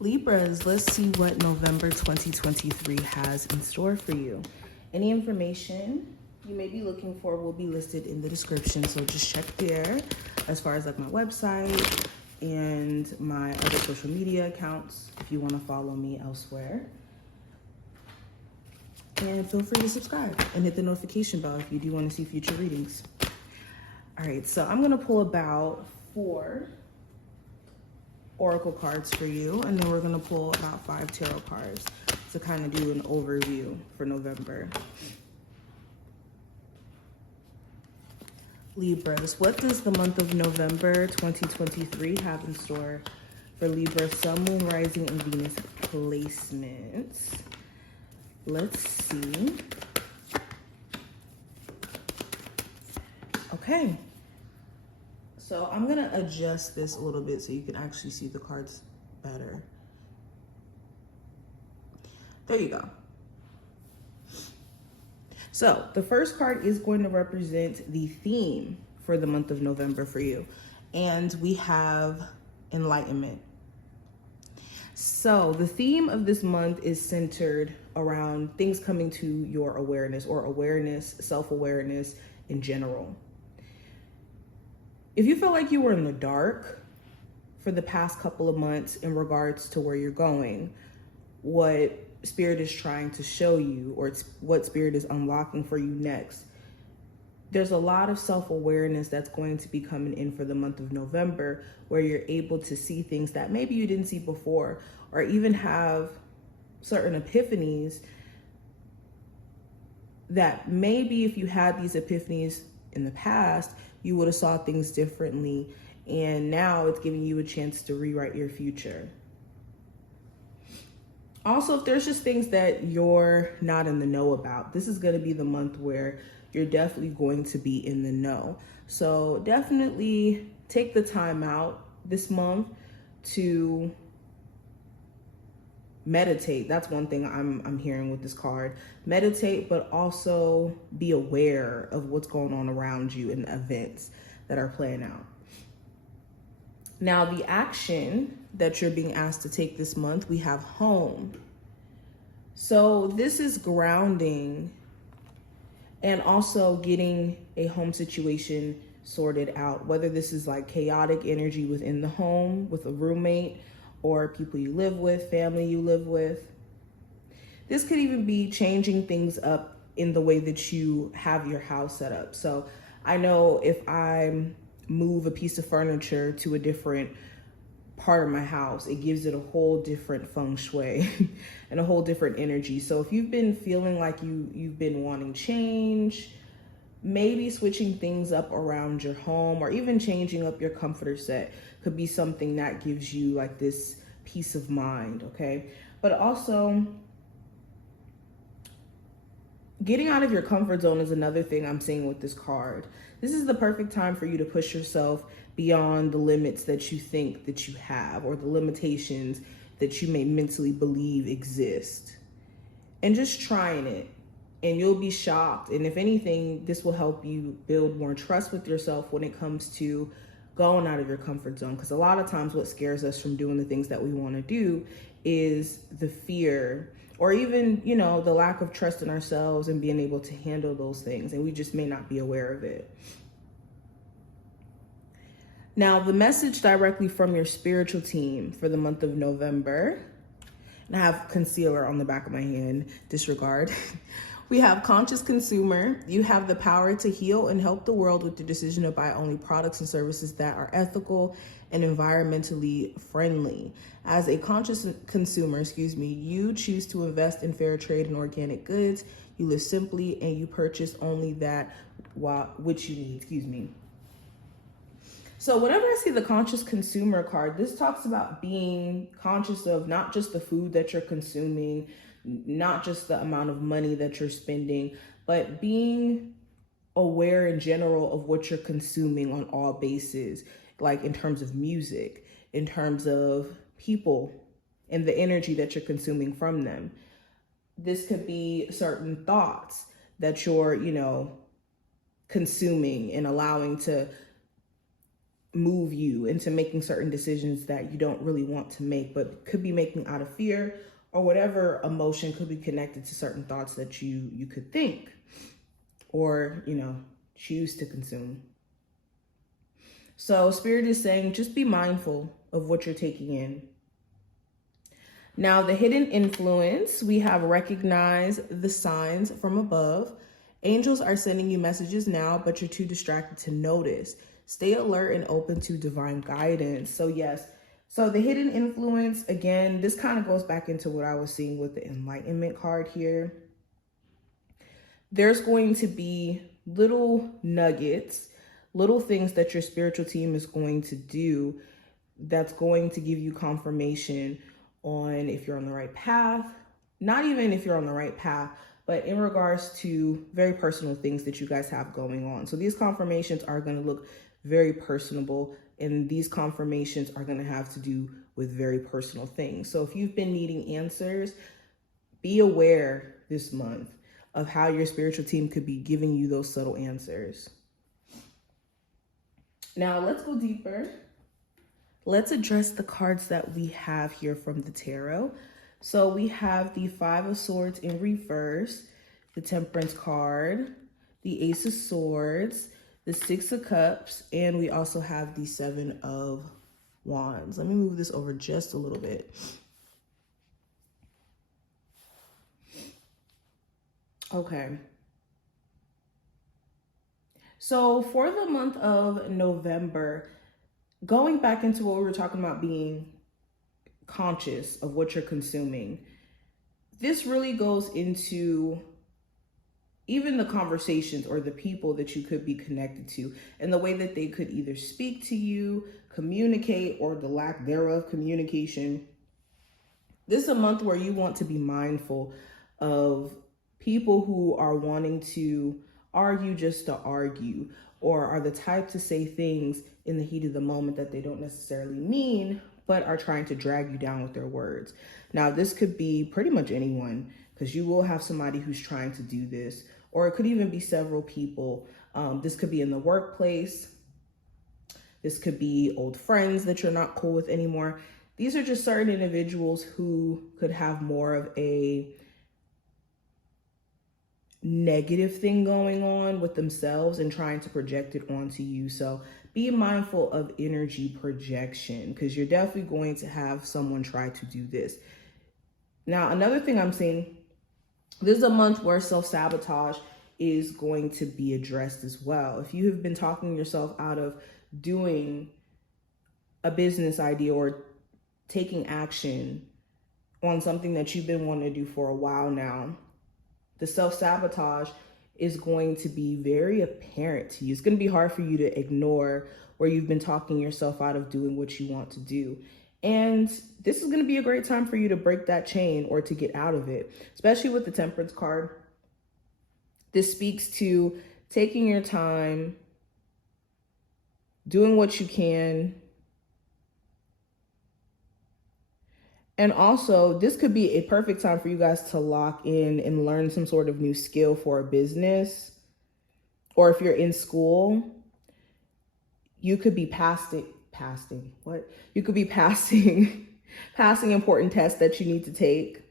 Libras, let's see what November 2023 has in store for you. Any information you may be looking for will be listed in the description, so just check there as far as like my website and my other social media accounts if you want to follow me elsewhere. And feel free to subscribe and hit the notification bell if you do want to see future readings. All right, so I'm going to pull about 4 oracle cards for you, and then we're going to pull about 5 tarot cards to kind of do an overview for November. Libras, what does the month of November 2023 have in store for Libra, Sun, Moon, Rising, and Venus placements? Let's see. Okay. So I'm going to adjust this a little bit so you can actually see the cards better. There you go. So the first card is going to represent the theme for the month of November for you. And we have enlightenment. So the theme of this month is centered around things coming to your awareness, or awareness, self-awareness in general. If you feel like you were in the dark for the past couple of months in regards to where you're going, what Spirit is trying to show you, or what Spirit is unlocking for you next, there's a lot of self-awareness that's going to be coming in for the month of November, where you're able to see things that maybe you didn't see before, or even have certain epiphanies that maybe if you had these epiphanies in the past, you would have saw things differently. And now it's giving you a chance to rewrite your future. Also, if there's just things that you're not in the know about, this is going to be the month where you're definitely going to be in the know. So definitely take the time out this month to meditate. That's one thing I'm hearing with this card. Meditate, but also be aware of what's going on around you and the events that are playing out. Now, the action that you're being asked to take this month, we have home. So this is grounding and also getting a home situation sorted out, whether this is like chaotic energy within the home with a roommate, or people you live with, family you live with. This could even be changing things up in the way that you have your house set up. So I know if I move a piece of furniture to a different part of my house, it gives it a whole different feng shui and a whole different energy. So if you've been feeling like you've been wanting change, maybe switching things up around your home, or even changing up your comforter set could be something that gives you like this peace of mind, okay? But also, getting out of your comfort zone is another thing I'm seeing with this card. This is the perfect time for you to push yourself beyond the limits that you think that you have, or the limitations that you may mentally believe exist. And just trying it. And you'll be shocked. And if anything, this will help you build more trust with yourself when it comes to going out of your comfort zone. Because a lot of times what scares us from doing the things that we want to do is the fear, or even, you know, the lack of trust in ourselves and being able to handle those things. And we just may not be aware of it. Now, the message directly from your spiritual team for the month of November, and I have concealer on the back of my hand, disregard. We have conscious consumer. You have the power to heal and help the world with the decision to buy only products and services that are ethical and environmentally friendly. As a conscious consumer, you choose to invest in fair trade and organic goods. You live simply and you purchase only that which you need, So whenever I see the conscious consumer card, this talks about being conscious of not just the food that you're consuming, not just the amount of money that you're spending, but being aware in general of what you're consuming on all bases, like in terms of music, in terms of people, and the energy that you're consuming from them. This could be certain thoughts that you're, consuming and allowing to move you into making certain decisions that you don't really want to make, but could be making out of fear, or whatever emotion could be connected to certain thoughts that you could think or, choose to consume. So Spirit is saying, just be mindful of what you're taking in. Now, the hidden influence, we have recognized the signs from above. Angels are sending you messages now, but you're too distracted to notice. Stay alert and open to divine guidance. So yes, so the hidden influence, again, this kind of goes back into what I was seeing with the enlightenment card here. There's going to be little nuggets, little things that your spiritual team is going to do that's going to give you confirmation on if you're on the right path, not even if you're on the right path, but in regards to very personal things that you guys have going on. So these confirmations are going to look very personable, and these confirmations are going to have to do with very personal things. So if you've been needing answers, be aware this month of how your spiritual team could be giving you those subtle answers. Now let's go deeper. Let's address the cards that we have here from the tarot. So we have the Five of Swords in reverse, the Temperance card, the Ace of Swords, the Six of Cups, and we also have the Seven of Wands. Let me move this over just a little bit. Okay. So for the month of November, going back into what we were talking about, being conscious of what you're consuming, this really goes into even the conversations or the people that you could be connected to and the way that they could either speak to you, communicate, or the lack thereof communication. This is a month where you want to be mindful of people who are wanting to argue just to argue, or are the type to say things in the heat of the moment that they don't necessarily mean, but are trying to drag you down with their words. Now, this could be pretty much anyone, because you will have somebody who's trying to do this, or it could even be several people. This could be in the workplace. This could be old friends that you're not cool with anymore. These are just certain individuals who could have more of a negative thing going on with themselves and trying to project it onto you. So be mindful of energy projection, because you're definitely going to have someone try to do this. Now, another thing I'm seeing, this is a month where self-sabotage is going to be addressed as well. If you have been talking yourself out of doing a business idea or taking action on something that you've been wanting to do for a while now, the self-sabotage is going to be very apparent to you. It's going to be hard for you to ignore where you've been talking yourself out of doing what you want to do. And this is going to be a great time for you to break that chain or to get out of it, especially with the Temperance card. This speaks to taking your time, doing what you can. And also, this could be a perfect time for you guys to lock in and learn some sort of new skill for a business. Or if you're in school, you could be passing important tests that you need to take.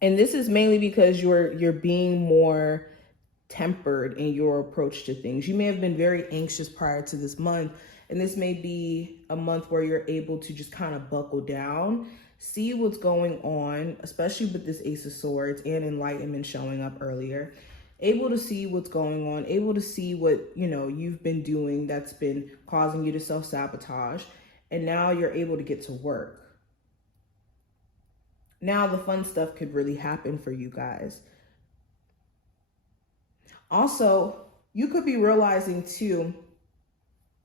And this is mainly because you're being more tempered in your approach to things. You may have been very anxious prior to this month, and this may be a month where you're able to just kind of buckle down, see what's going on, especially with this Ace of Swords and enlightenment showing up earlier. Able to see what's going on, able to see what, you've been doing that's been causing you to self-sabotage, and now you're able to get to work. Now the fun stuff could really happen for you guys. Also, you could be realizing too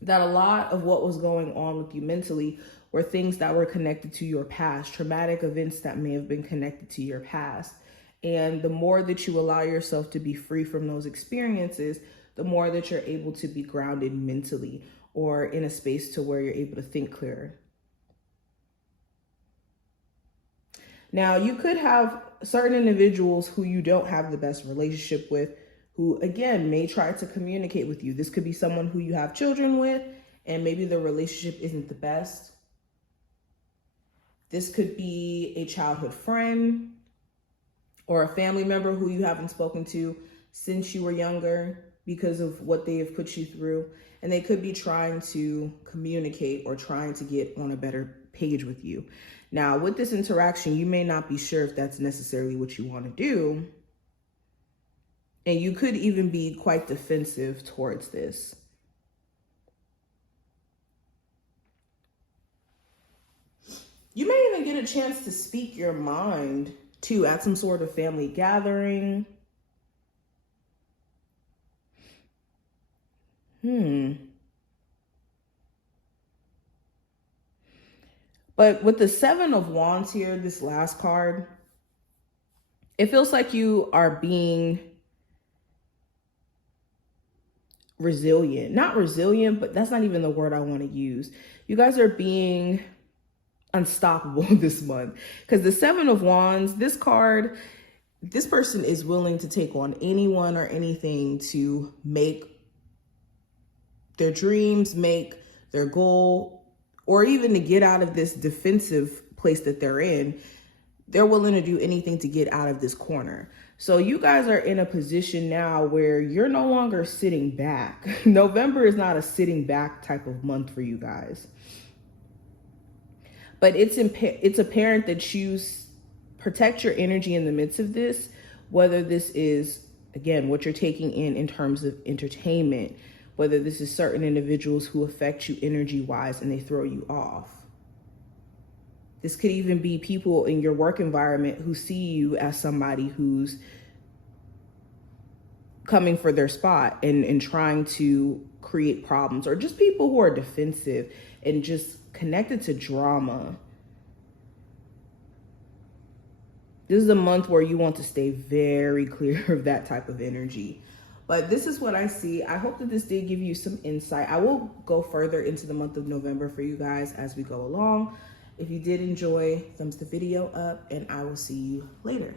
that a lot of what was going on with you mentally were things that were connected to your past, traumatic events that may have been connected to your past. And the more that you allow yourself to be free from those experiences, the more that you're able to be grounded mentally or in a space to where you're able to think clearer. Now, you could have certain individuals who you don't have the best relationship with, who, again, may try to communicate with you. This could be someone who you have children with, and maybe the relationship isn't the best. This could be a childhood friend or a family member who you haven't spoken to since you were younger because of what they have put you through. And they could be trying to communicate or trying to get on a better page with you. Now, with this interaction, you may not be sure if that's necessarily what you want to do. And you could even be quite defensive towards this. You may even get a chance to speak your mind too at some sort of family gathering. But with the 7 of Wands here, this last card, it feels like you are being resilient. Not resilient, but that's not even the word I want to use. You guys are being unstoppable this month, because the 7 of Wands, this card, this person is willing to take on anyone or anything to make their dreams, make their goal, or even to get out of this defensive place that they're in. They're willing to do anything to get out of this corner. So you guys are in a position now where you're no longer sitting back. November is not a sitting back type of month for you guys. But it's apparent that you protect your energy in the midst of this, whether this is, again, what you're taking in terms of entertainment, whether this is certain individuals who affect you energy-wise and they throw you off. This could even be people in your work environment who see you as somebody who's coming for their spot and trying to create problems, or just people who are defensive and just connected to drama. This is a month where you want to stay very clear of that type of energy. But this is what I see. I hope that this did give you some insight. I will go further into the month of November for you guys as we go along. If you did enjoy, thumbs the video up, and I will see you later.